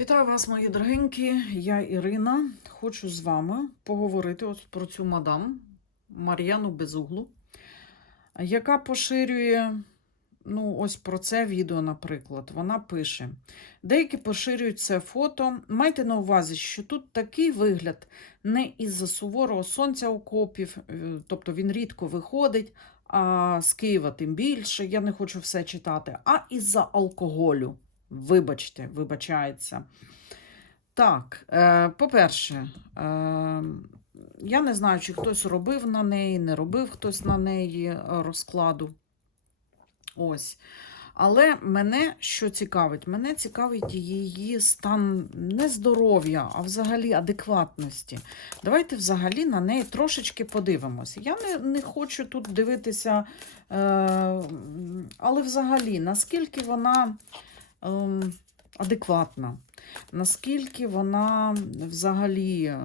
Вітаю вас, мої дорогенькі. Я Ірина. Хочу з вами поговорити от про цю мадам Мар'яну Безуглу, яка поширює, ну, ось про це відео, наприклад. Вона пише: деякі поширюють це фото. Майте на увазі, що тут такий вигляд не із-за суворого сонця окопів, е, тобто він рідко виходить, а з Києва тим більше. Я не хочу все читати, а із-за алкоголю. Вибачте, вибачається. Так, е, по-перше, е, я не знаю, чи хтось робив на неї, не робив хтось на неї е, розкладу. Ось. Але мене що цікавить? Мене цікавить її стан не здоров'я, а взагалі адекватності. Давайте взагалі на неї трошечки подивимося. Я не, не хочу тут дивитися, е, але взагалі, наскільки вона адекватна, наскільки вона взагалі е,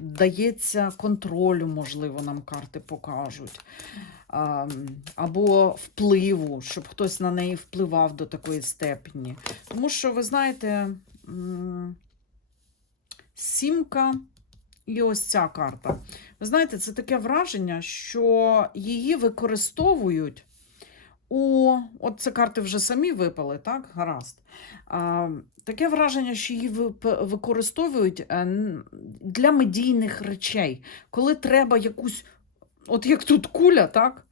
дається контролю, можливо, нам карти покажуть, або впливу, щоб хтось на неї впливав до такої степені. Тому що, ви знаєте, сімка. І ось ця карта. Ви знаєте, це таке враження, що її використовують у. От це карти вже самі випали, так? Гаразд. А, таке враження, що її використовують е, для медійних речей, коли треба якусь, от як тут куля, так?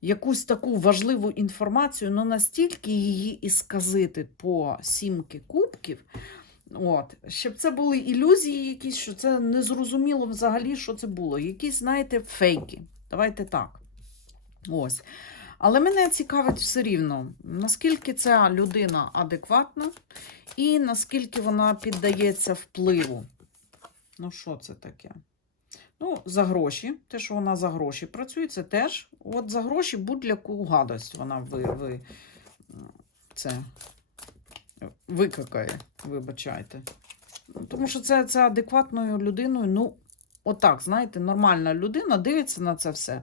Якусь таку важливу інформацію, ну настільки її і сказити по сімки кубків. От, щоб це були ілюзії, якісь, що це незрозуміло взагалі, що це було. Якісь, знаєте, фейки. Давайте так. Ось. Але мене цікавить все рівно, наскільки ця людина адекватна і наскільки вона піддається впливу. Ну, що це таке? Ну, за гроші. Те, що вона за гроші працює, це теж. От за гроші будь-яку гадость вона ви, ви, це, викакає, вибачайте. Ну, Тому що це, це адекватною людиною, ну, отак, знаєте, нормальна людина дивиться на це все.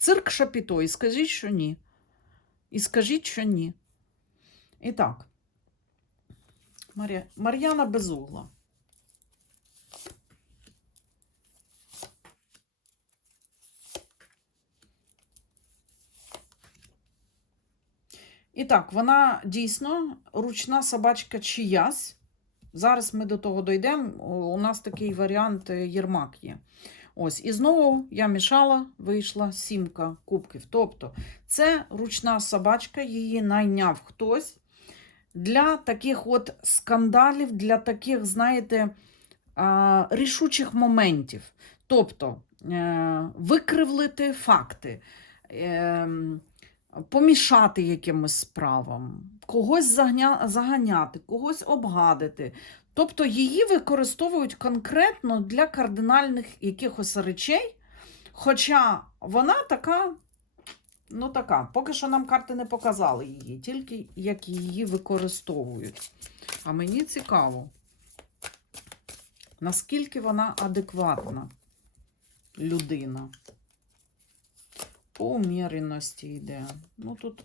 Цирк Шапіто, і скажіть, що ні. І скажіть, що ні. І так. Мар'я... Мар'яна Безугла. І так, вона дійсно ручна собачка чиясь. Зараз ми до того дійдемо. У нас такий варіант е, Єрмак є. Ось, і знову я мішала, вийшла сімка кубків. Тобто, це ручна собачка, її найняв хтось для таких от скандалів, для таких, знаєте, рішучих моментів. Тобто, е, викривлити факти, е, помішати якимось справам, когось заганяти, когось обгадити. Тобто її використовують конкретно для кардинальних якихось речей, хоча вона така, ну така, поки що нам карти не показали її, тільки як її використовують. А мені цікаво, наскільки вона адекватна людина. По уміреності йде. Ну тут,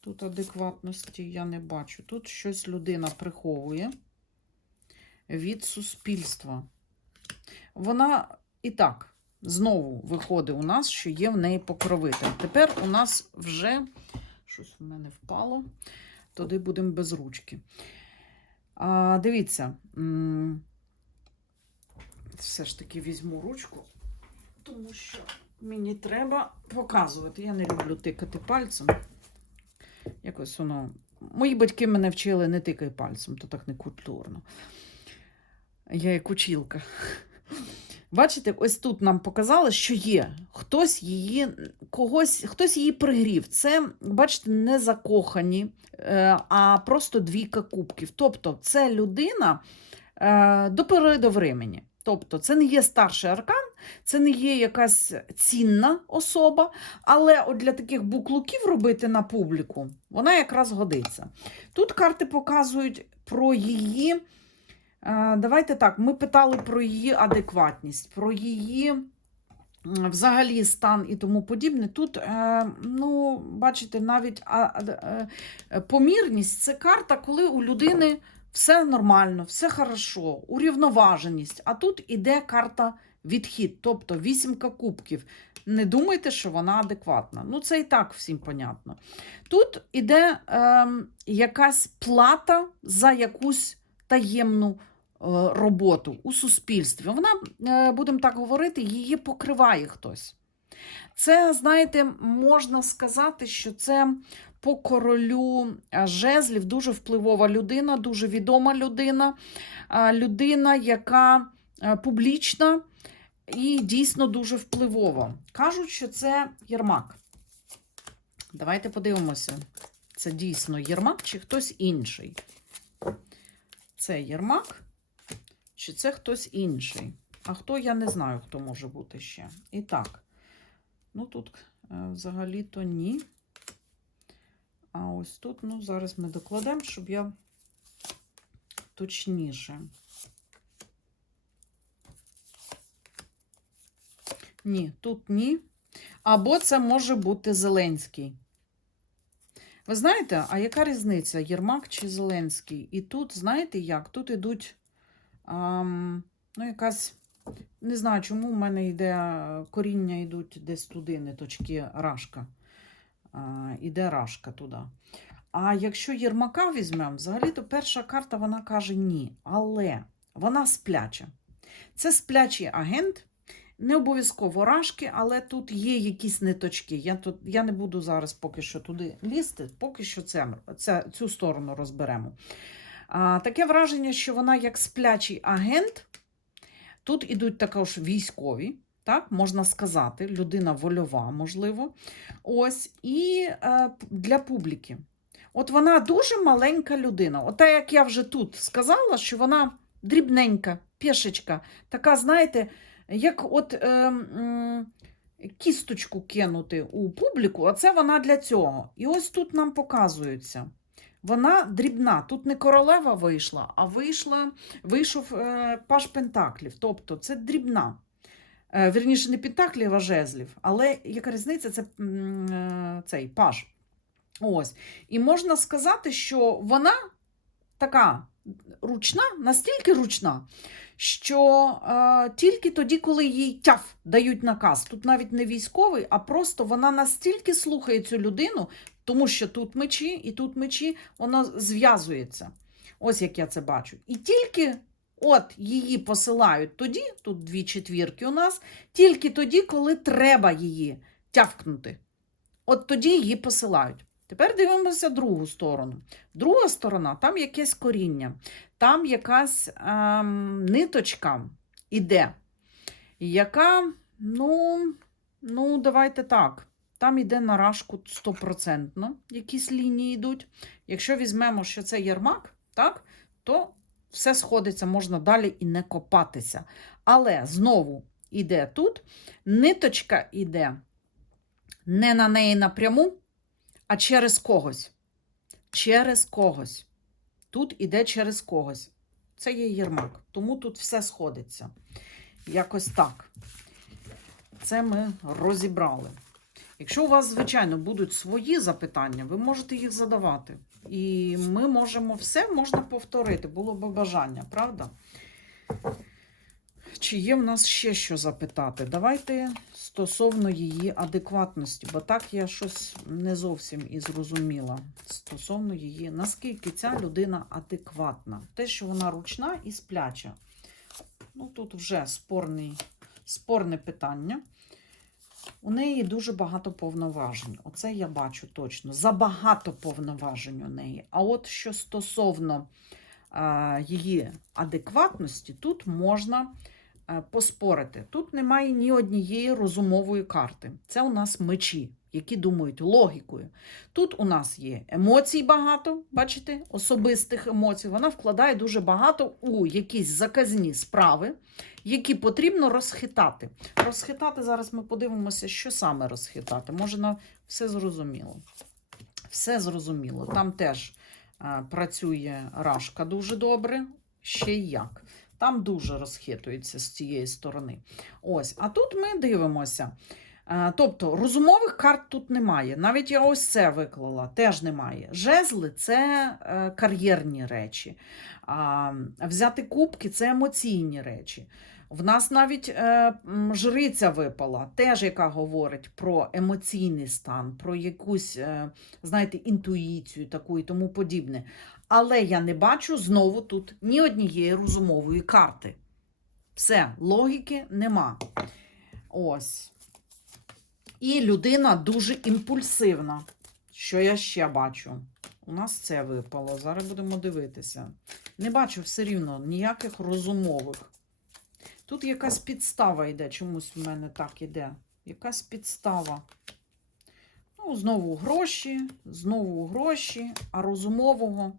тут адекватності я не бачу. Тут щось людина приховує від суспільства. Вона і так знову виходить у нас, що є в неї покровитель. Тепер у нас вже щось в мене впало, туди будемо без ручки. А, дивіться, все ж таки візьму ручку, тому що мені треба показувати. Я не люблю тикати пальцем. Якось воно. Мої батьки мене вчили не тикай пальцем, то так не культурно. Я як учілка. Бачите, ось тут нам показали, що є. Хтось її когось, хтось її пригрів. Це, бачите, не закохані, е, а просто двійка кубків. Тобто, це людина е, до пори до времені. Тобто, це не є старший аркан, це не є якась цінна особа, але от для таких буклуків робити на публіку вона якраз годиться. Тут карти показують про її. Е, Давайте так, ми питали про її адекватність, про її взагалі стан і тому подібне. Тут, е, ну, бачите, навіть е, помірність це карта, коли у людини все нормально, все хорошо, урівноваженість. А тут іде карта відхід, тобто вісімка кубків. Не думайте, що вона адекватна. Ну, це і так всім понятно. Тут іде ем, якась плата за якусь таємну е, роботу у суспільстві. Вона, е, будемо так говорити, її покриває хтось. Це, знаєте, можна сказати, що це по королю е, жезлів дуже впливова людина, дуже відома людина, е, людина, яка е, публічна і дійсно дуже впливова. Кажуть, що це Єрмак. Давайте подивимося, це дійсно Єрмак чи хтось інший. Це Єрмак, чи це хтось інший? А хто я не знаю, хто може бути ще. І так, ну тут е, взагалі-то ні. А ось тут, ну, зараз ми докладемо, щоб я точніше. Ні, тут ні. Або це може бути Зеленський. Ви знаєте, а яка різниця, Єрмак чи Зеленський? І тут, знаєте як? Тут ідуть, ам, ну, якась, не знаю, чому в мене йде е, коріння йдуть десь туди, ниточки рашка. Іде рашка туди. А якщо Єрмака візьмемо, взагалі-то перша карта вона каже ні. Але вона спляча. Це сплячий агент. Не обов'язково рашки, але тут є якісь ниточки. Я, тут, я не буду зараз поки що туди лізти, поки що це, це, цю сторону розберемо. А, таке враження, що вона як сплячий агент. Тут ідуть також військові, так, можна сказати, людина вольова, можливо. Ось, і е, для публіки. От вона дуже маленька людина. От так, як я вже тут сказала, що вона дрібненька, пішечка, така, знаєте, як от е, м, кісточку кинути у публіку, оце вона для цього. І ось тут нам показується. Вона дрібна. Тут не королева вийшла, а вийшла, вийшов е, паш Пентаклів. Тобто це дрібна. Е, вірніше, не Пентаклів, а жезлів. Але яка різниця? Це е, цей паш. Ось. І можна сказати, що вона така ручна, настільки ручна, що е, тільки тоді, коли їй тяф дають наказ, тут навіть не військовий, а просто вона настільки слухає цю людину, тому що тут мечі і тут мечі, воно зв'язується. Ось як я це бачу. І тільки от її посилають тоді, тут дві четвірки у нас, тільки тоді, коли треба її тявкнути. От тоді її посилають. Тепер дивимося другу сторону. Друга сторона, там якесь коріння, там якась ем, ниточка іде, яка, ну, ну, давайте так, там іде на рашку стопроцентно, якісь лінії йдуть. Якщо візьмемо, що це Єрмак, так, то все сходиться, можна далі і не копатися. Але знову іде тут, ниточка іде не на неї напряму, а через когось. Через когось. Тут іде через когось. Це є Єрмак. Тому тут все сходиться. Якось так. Це ми розібрали. Якщо у вас, звичайно, будуть свої запитання, ви можете їх задавати. І ми можемо все можна повторити. Було б бажання, правда? Чи є в нас ще що запитати? Давайте стосовно її адекватності, бо так я щось не зовсім і зрозуміла. Стосовно її, наскільки ця людина адекватна. Те, що вона ручна і спляча. Ну, тут вже спорний, спорне питання. У неї дуже багато повноважень. Оце я бачу точно. Забагато повноважень у неї. А от що стосовно а, її адекватності, тут можна е, поспорити. Тут немає ні однієї розумової карти. Це у нас мечі, які думають логікою. Тут у нас є емоцій багато, бачите, особистих емоцій. Вона вкладає дуже багато у якісь заказні справи, які потрібно розхитати. Розхитати зараз ми подивимося, що саме розхитати. Може, на все зрозуміло. Все зрозуміло. Там теж е, працює рашка дуже добре, ще й як. Там дуже розхитується з цієї сторони. Ось, а тут ми дивимося. Е, Тобто розумових карт тут немає. Навіть я ось це виклала, теж немає. Жезли це е, кар'єрні речі. Взяти кубки це емоційні речі. В нас навіть е, жриця випала, теж яка говорить про емоційний стан, про якусь, знаєте, інтуїцію таку і тому подібне. Але я не бачу знову тут ні однієї розумової карти. Все, логіки нема. Ось. І людина дуже імпульсивна. Що я ще бачу? У нас це випало. Зараз будемо дивитися. Не бачу все рівно ніяких розумових. Тут якась підстава йде, чомусь в мене так іде. Якась підстава. Ну, знову гроші, знову гроші, а розумового.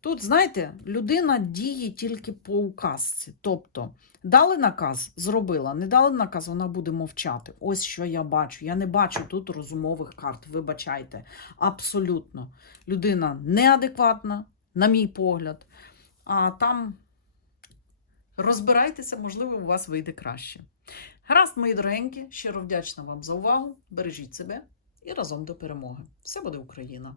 Тут, знаєте, людина діє тільки по указці. Тобто, дали наказ, зробила, не дали наказ, вона буде мовчати. Ось що я бачу. Я не бачу тут розумових карт. Вибачайте. Абсолютно. Людина неадекватна, на мій погляд. А там розбирайтеся, можливо, у вас вийде краще. Гаразд, мої дорогенькі, щиро вдячна вам за увагу. Бережіть себе і разом до перемоги. Все буде Україна!